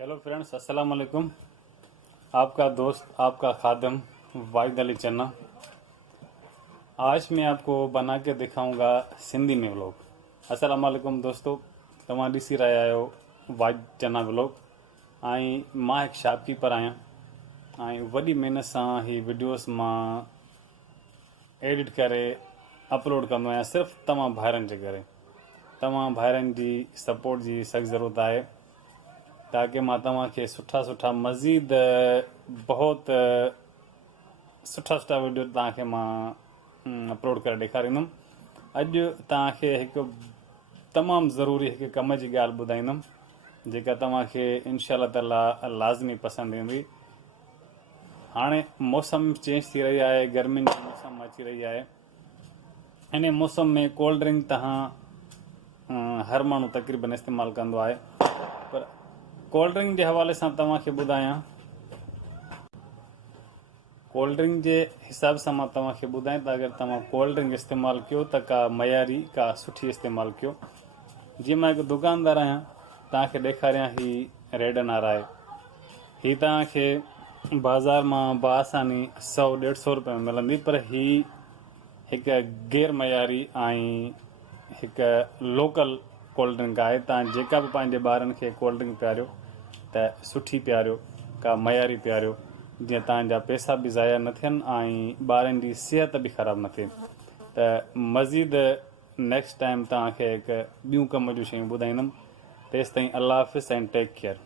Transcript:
Hello friends, अस्सलाम वालेकुम। आपका दोस्त, आपका खादम वाहिद अली चन्ना। आज मैं आपको बना के दिखाऊंगा सिंधी में व्लॉग। अस्सलाम वालेकुम दोस्तों, तव्हां ॾिसी रहिया आहियो वाहिद चन्ना व्लॉग। मां हिकु शॉपकीपर आहियां ऐं वॾी महिनत सां ही वीडियोस मां एडिट करे अपलोड कंदो आहियां, सिर्फ़ु तव्हां भाइरनि जे करे। तव्हां भाइरनि जी सपोर्ट जी सख़्त ज़रूरत आहे ताकि मां तव्हांखे सुठा मज़ीद बहुत सुठा वीडियो तव्हांखे मां अपलोड करे ॾेखारींदुमि। अॼु तव्हांखे हिकु तमामु ज़रूरी हिकु कम जी ॻाल्हि ॿुधाईंदुमि जेका तव्हांखे इनशा ताला लाज़मी पसंदि ईंदी। हाणे मौसम चेंज थी रही आहे, गर्मियुनि जी मौसम अची रही आहे। हिन मौसम में कोल्ड ड्रिंक तव्हां हर माण्हू तक़रीबन इस्तेमालु कंदो आहे, पर कोल्ड ड्रिंक जे हवाले सां तव्हांखे ॿुधायां, कोल्ड ड्रिंक जे हिसाब सां मां तव्हांखे ॿुधायां त अगरि तव्हां कोल्ड ड्रिंक इस्तेमालु कयो त का मयारी का सुठी इस्तेमालु कयो। जीअं मां हिकु दुकानदार आहियां, तव्हांखे ॾेखारियां ही रेडनार आहे। ही तव्हांखे बाज़ार मां बआसानी 100-150 रुपए में मिलंदी, पर ही हिकु गैर मयारी ऐं हिकु लोकल कोल्ड ड्रिंक आहे। तव्हां जेका बि पंहिंजे ॿारनि खे कोल्ड ड्रिंक पियारियो त सुठी पियारियो, का मयारी पियारियो, जीअं तव्हांजा पैसा बि ज़ाया न थियनि ऐं ॿारनि जी सिहत बि ख़राबु न थिए। त मज़ीद नेक्स्ट टाइम तव्हांखे हिकु ॿियूं कम जूं शयूं ॿुधाईंदुमि। तेसिताईं अल्लाह हाफ़िज़ एंड टेक केयर।